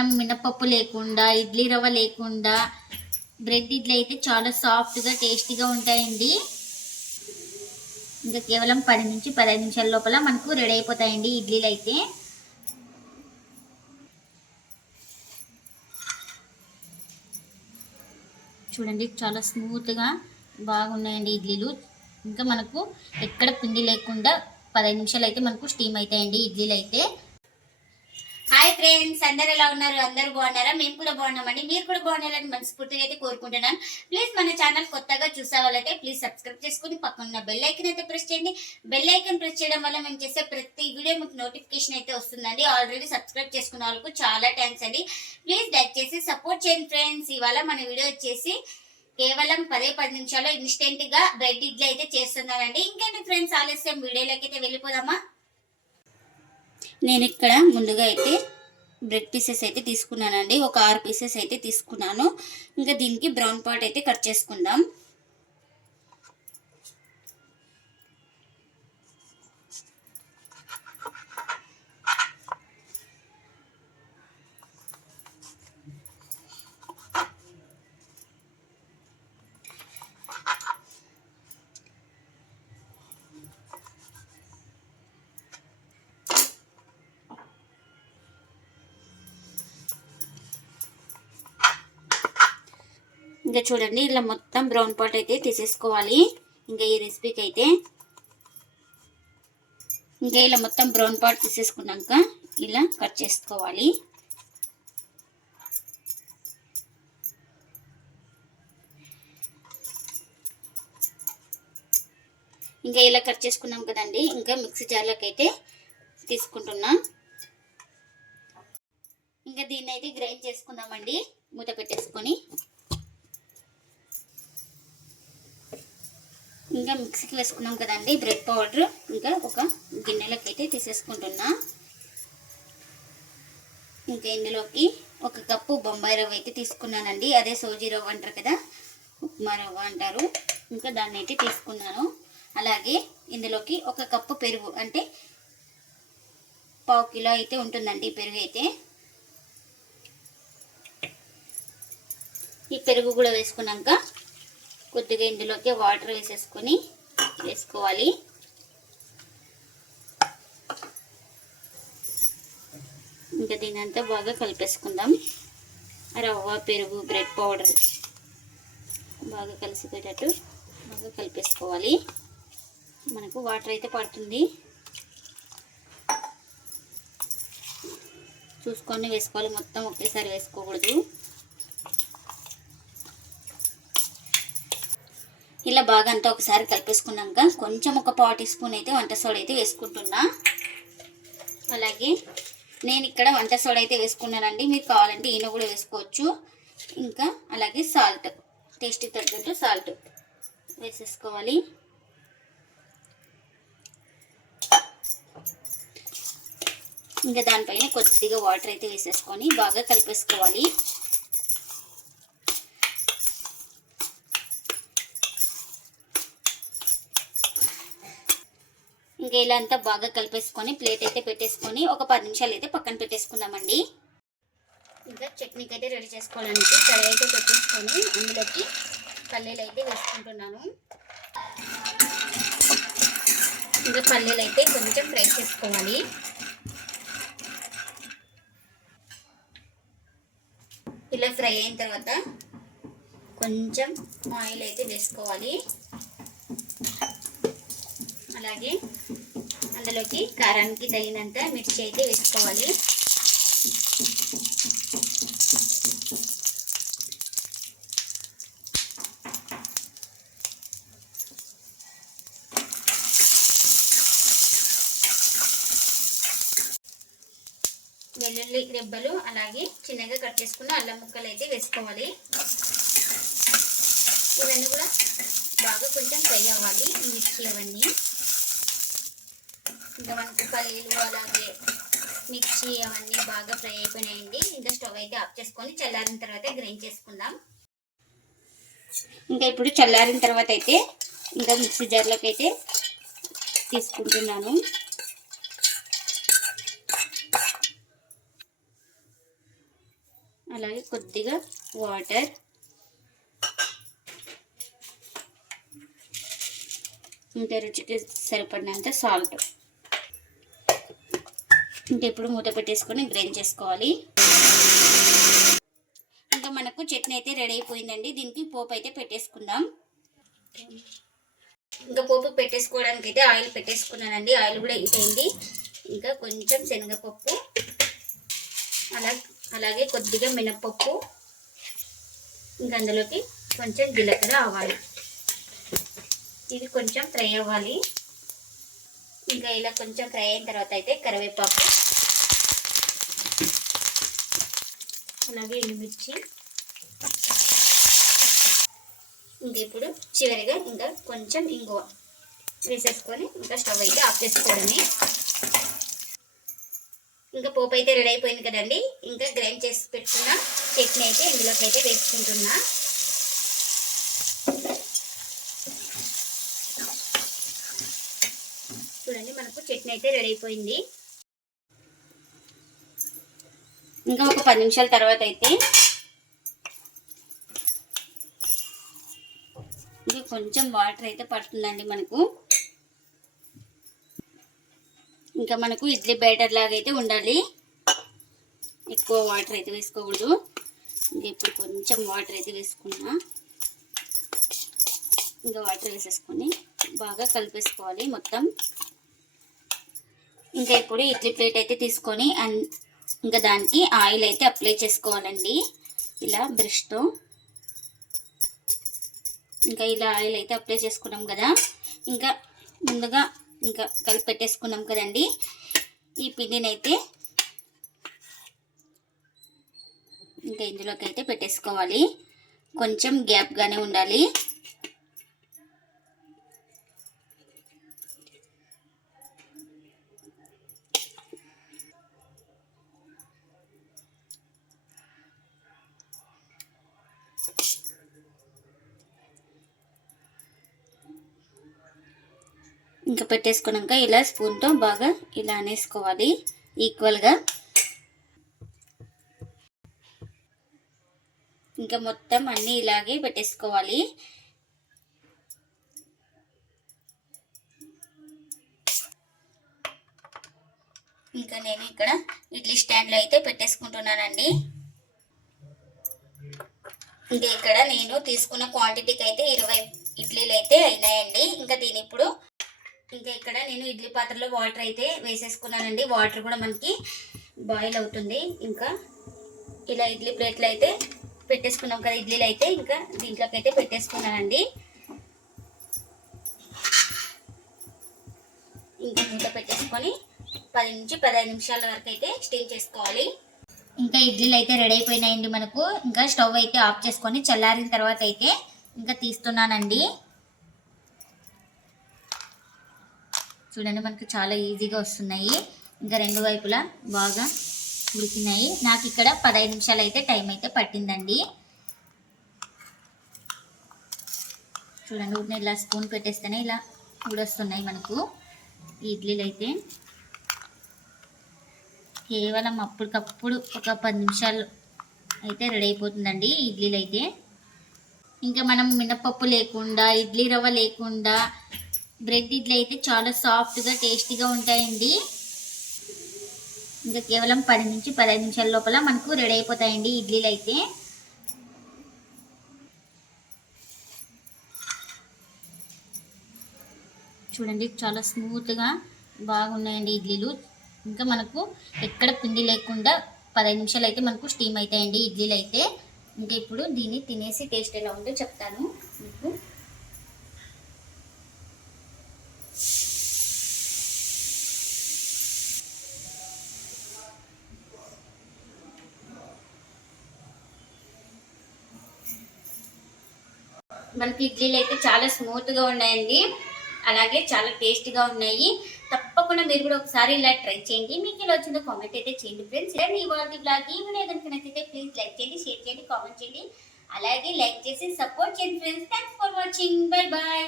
మనం మినపప్పు లేకుండా ఇడ్లీ రవ్వ లేకుండా బ్రెడ్ ఇడ్లీ అయితే చాలా సాఫ్ట్గా టేస్టీగా ఉంటాయండి. ఇంకా కేవలం పది నుంచి పదహైదు నిమిషాల లోపల మనకు రెడీ అయిపోతాయండి ఇడ్లీలు అయితే. చూడండి చాలా స్మూత్గా బాగున్నాయండి ఇడ్లీలు. ఇంకా మనకు ఎక్కడ పిండి లేకుండా పదహైదు నిమిషాలు అయితే మనకు స్టీమ్ అవుతాయండి ఇడ్లీలు అయితే. హాయ్ ఫ్రెండ్స్ అందరు ఎలా ఉన్నారు? అందరూ బాగున్నారా? మేము కూడా బాగున్నామండి. మీరు కూడా బాగున్నారని మనస్ఫూర్తిగా అయితే కోరుకుంటున్నాను. ప్లీజ్ మన ఛానల్ కొత్తగా చూసే వాళ్ళైతే ప్లీజ్ సబ్స్క్రైబ్ చేసుకుని పక్కన బెల్ ఐకన్ అయితే ప్రెస్ చేయండి. బెల్ ఐకన్ ప్రెస్ చేయడం వల్ల మేము చేసే ప్రతి వీడియో మీకు నోటిఫికేషన్ అయితే వస్తుందండి. ఆల్రెడీ సబ్స్క్రైబ్ చేసుకున్న వాళ్ళకు చాలా థ్యాంక్స్ అండి. ప్లీజ్ దయచేసి సపోర్ట్ చేయండి ఫ్రెండ్స్ ఇవాళ మన వీడియో వచ్చేసి కేవలం పదే పది నిమిషాల్లో ఇన్స్టెంట్గా బ్రెడ్ ఇడ్లీ అయితే చేస్తున్నానండి ఇంకేంటి ఫ్రెండ్స్ ఆలస్యం. వీడియోలోకి అయితే వెళ్ళిపోదామా? నేను ఇక్కడ ముందుగా అయితే బ్రెడ్ పీసెస్ అయితే తీసుకున్నానండి. ఒక ఆరు పీసెస్ అయితే తీసుకున్నాను. ఇంకా దీనికి బ్రౌన్ పార్ట్ అయితే కట్ చేసుకుందాం. ఇంకా చూడండి ఇలా మొత్తం బ్రౌన్ పార్ట్ అయితే తీసేసుకోవాలి. ఇంకా ఈ రెసిపీకి అయితే. ఇంకా ఇలా మొత్తం బ్రౌన్ పార్ట్ తీసేసుకున్నాక ఇలా కట్ చేసుకోవాలి. ఇంకా ఇలా కట్ చేసుకున్నాం కదండి ఇంకా మిక్సీ జార్లోకి అయితే తీసుకుంటున్నాం. ఇంకా దీన్ని అయితే గ్రైండ్ చేసుకుందామండి మూత పెట్టేసుకొని. ఇంకా మిక్సీకి వేసుకున్నాం కదండి బ్రెడ్ పౌడర్. ఇంకా ఒక గిన్నెలోకి అయితే తీసేసుకుంటున్నా. ఇంకా ఇందులోకి ఒక కప్పు బొంబాయి రవ్వ అయితే తీసుకున్నానండి. అదే సోజీ రవ్వ అంటారు కదా ఉప్మా రవ్వ అంటారు. ఇంకా దాన్ని అయితే తీసుకున్నాను. అలాగే ఇందులోకి ఒక కప్పు పెరుగు అంటే పావు కిలో అయితే ఉంటుందండి పెరుగు అయితే. ఈ పెరుగు కూడా వేసుకున్నాక కొద్దిగా ఇందులోకి వాటర్ వేసేసుకొని వేసుకోవాలి. ఇంకా దీని అంతా బాగా కలిపేసుకుందాం. రవ్వ పెరుగు బ్రెడ్ పౌడర్ బాగా కలిసిపోయేటట్టు బాగా కలిపేసుకోవాలి. మనకు వాటర్ అయితే పడుతుంది. చూసుకొని వేసుకోవాలి. మొత్తం ఒకేసారి వేసుకోకూడదు. ఇలా బాగా అంతా ఒకసారి కలిపేసుకున్నాక కొంచెం ఒక పావు స్పూన్ అయితే వంట సోడా అయితే వేసుకుంటున్నా. అలాగే నేను ఇక్కడ వంట సోడా అయితే వేసుకున్నానండి. మీరు కావాలంటే ఈయన కూడా వేసుకోవచ్చు. ఇంకా అలాగే సాల్ట్ టేస్ట్కి తగ్గట్టు సాల్ట్ వేసేసుకోవాలి. ఇంకా దానిపైన కొద్దిగా వాటర్ అయితే వేసేసుకొని బాగా కలిపేసుకోవాలి. ఇంకా అంతా బాగా కలిపేసుకొని ప్లేట్ అయితే పెట్టేసుకొని ఒక పది నిమిషాలు అయితే పక్కన పెట్టేసుకుందామండి. ఇంకా చట్నీకి అయితే రెడీ చేసుకోవడానికి కడాయి అయితే పెట్టేసుకొని అందులోకి పల్లీలు అయితే వేసుకుంటున్నాను. ఇంకా పల్లీలు అయితే కొంచెం ఫ్రై చేసుకోవాలి. ఇలా ఫ్రై అయిన తర్వాత కొంచెం ఆయిల్ అయితే వేసుకోవాలి. అలాగే అందులోకి కారానికి తగినంత మిర్చి అయితే వేసుకోవాలి. వెల్లుల్లి రెబ్బలు అలాగే చిన్నగా కట్ చేసుకున్న అల్లం ముక్కలు అయితే వేసుకోవాలి. ఇవన్నీ కూడా బాగా కొంచెం ఫ్రై అవ్వాలి. మిర్చి మనకు పల్లీలు అలాగే మిర్చి అవన్నీ బాగా ఫ్రై అయిపోయినాయండి. ఇంకా స్టవ్ అయితే ఆఫ్ చేసుకొని చల్లారిన తర్వాత గ్రైండ్ చేసుకుందాం. ఇంకా ఇప్పుడు చల్లారిన తర్వాత అయితే ఇంకా మిక్సీ జార్లోకి అయితే తీసుకుంటున్నాను. అలాగే కొద్దిగా వాటర్. ఇంకా రుచికి సరిపడినంత సాల్ట్. ఇంకా ఇప్పుడు మూత పెట్టేసుకొని గ్రైండ్ చేసుకోవాలి. ఇంకా మనకు చట్నీ అయితే రెడీ అయిపోయిందండి. దీనికి పోపు అయితే పెట్టేసుకుందాం. ఇంకా పోపు పెట్టేసుకోవడానికి అయితే ఆయిల్ పెట్టేసుకున్నానండి. ఆయిల్ కూడా హీట్ ఇంకా కొంచెం శనగపప్పు అలా అలాగే కొద్దిగా మినప్పప్పు ఇంకా అందులోకి కొంచెం జీలకర్ర అవ్వాలి ఇది కొంచెం ఫ్రై అవ్వాలి. ఇంకా ఇలా కొంచెం ఫ్రై అయిన తర్వాత అయితే కరివేపాకు. అలాగే ఎండుమిర్చి. ఇంకా ఇప్పుడు చివరిగా ఇంకా కొంచెం ఇంగువ వేసేసుకొని ఇంకా స్టవ్ అయితే ఆఫ్ చేసుకోవడమే. ఇంకా పోపు అయితే రెడీ అయిపోయింది కదండి. ఇంకా గ్రైండ్ చేసి పెట్టుకున్న చట్నీ అయితే ఇందులోకి అయితే వేసుకుంటున్నా. చూడండి మనకు చట్నీ అయితే రెడీ అయిపోయింది. ఇంకా ఒక పది నిమిషాల తర్వాత అయితే ఇంకా కొంచెం వాటర్ అయితే పడుతుందండి మనకు. ఇంకా మనకు ఇడ్లీ బ్యాటర్ లాగా అయితే ఉండాలి. ఎక్కువ వాటర్ అయితే వేసుకోకూడదు. ఇంకా ఇప్పుడు కొంచెం వాటర్ అయితే వేసుకున్నా. ఇంకా వాటర్ వేసేసుకొని బాగా కలిపేసుకోవాలి మొత్తం. ఇంకా ఇప్పుడు ఇడ్లీ ప్లేట్ అయితే తీసుకొని అన్ ఇంకా దానికి ఆయిల్ అయితే అప్లై చేసుకోవాలండి. ఇలా బ్రష్తో. ఇంకా ఇలా ఆయిల్ అయితే అప్లై చేసుకున్నాం కదా. ఇంకా ముందుగా ఇంకా కలిపి పెట్టేసుకున్నాం కదండి. ఈ పిండినైతే ఇంకా ఇందులోకి అయితే పెట్టేసుకోవాలి. కొంచెం గ్యాప్గానే ఉండాలి. ఇంకా పెట్టేసుకున్నాక ఇలా స్పూన్తో బాగా ఇలా అనేసుకోవాలి. ఈక్వల్గా ఇంకా మొత్తం అన్నీ ఇలాగే పెట్టేసుకోవాలి. ఇంకా నేను ఇక్కడ ఇడ్లీ స్టాండ్లో అయితే పెట్టేసుకుంటున్నానండి. ఇంకా ఇక్కడ నేను తీసుకున్న క్వాంటిటీకి అయితే ఇరవై ఇడ్లీలు అయితే అయినాయండి. ఇంకా దీని ఇప్పుడు ఇంకా ఇక్కడ నేను ఇడ్లీ పాత్రలో వాటర్ అయితే వేసేసుకున్నానండి. వాటర్ కూడా మనకి బాయిల్ అవుతుంది. ఇంకా ఇలా ఇడ్లీ ప్లేట్లు అయితే పెట్టేసుకున్నాం కదా ఇడ్లీలు అయితే. ఇంకా దీంట్లోకి అయితే పెట్టేసుకున్నానండి. ఇంకా మూత పెట్టేసుకొని పది నుంచి పదహైదు నిమిషాల వరకు అయితే స్టీమ్ చేసుకోవాలి. ఇంకా ఇడ్లీలు అయితే రెడీ అయిపోయినాయండి మనకు. ఇంకా స్టవ్ అయితే ఆఫ్ చేసుకొని చల్లారిన తర్వాత అయితే ఇంకా తీస్తున్నానండి. చూడండి మనకు చాలా ఈజీగా వస్తున్నాయి. ఇంకా రెండు వైపులా బాగా ఉడికినాయి. నాకు ఇక్కడ పదహైదు నిమిషాలు అయితే టైం అయితే పట్టిందండి. చూడండి ఊరిని ఇలా స్పూన్ పెట్టేస్తేనే ఇలా ఉడొస్తున్నాయి మనకు ఈ ఇడ్లీలు అయితే. కేవలం అప్పటికప్పుడు ఒక పది నిమిషాలు అయితే రెడీ అయిపోతుందండి ఇడ్లీలు అయితే. ఇంకా మనం మినపప్పు లేకుండా ఇడ్లీ రవ్వ లేకుండా బ్రెడ్ ఇడ్లీ అయితే చాలా సాఫ్ట్గా టేస్టీగా ఉంటాయండి. ఇంకా కేవలం పది నుంచి పదహైదు నిమిషాల లోపల మనకు రెడీ అయిపోతాయండి ఇడ్లీలు అయితే. చూడండి చాలా స్మూత్గా బాగున్నాయండి ఇడ్లీలు. ఇంకా మనకు ఎక్కడ పిండి లేకుండా పదహైదు నిమిషాలు అయితే మనకు స్టీమ్ అవుతాయండి ఇడ్లీలు అయితే. ఇంకా ఇప్పుడు దీన్ని తినేసి టేస్ట్ ఎలా ఉందో చెప్తాను మీకు మనకి ఇడ్లీలు అయితే చాలా స్మూత్గా ఉన్నాయండి. అలాగే చాలా టేస్ట్గా ఉన్నాయి. తప్పకుండా మీరు కూడా ఒకసారి ఇలా ట్రై చేయండి. మీకు ఇలా వచ్చిందో కామెంట్ అయితే చేయండి ఫ్రెండ్స్. ఈ వాళ్ళ బ్లాగ్ ఈ వీడియో కనుక నచ్చితే ప్లీజ్ లైక్ చేయండి షేర్ చేయండి కామెంట్ చేయండి. అలాగే లైక్ చేసి సపోర్ట్ చేయండి friends. Thanks for watching bye bye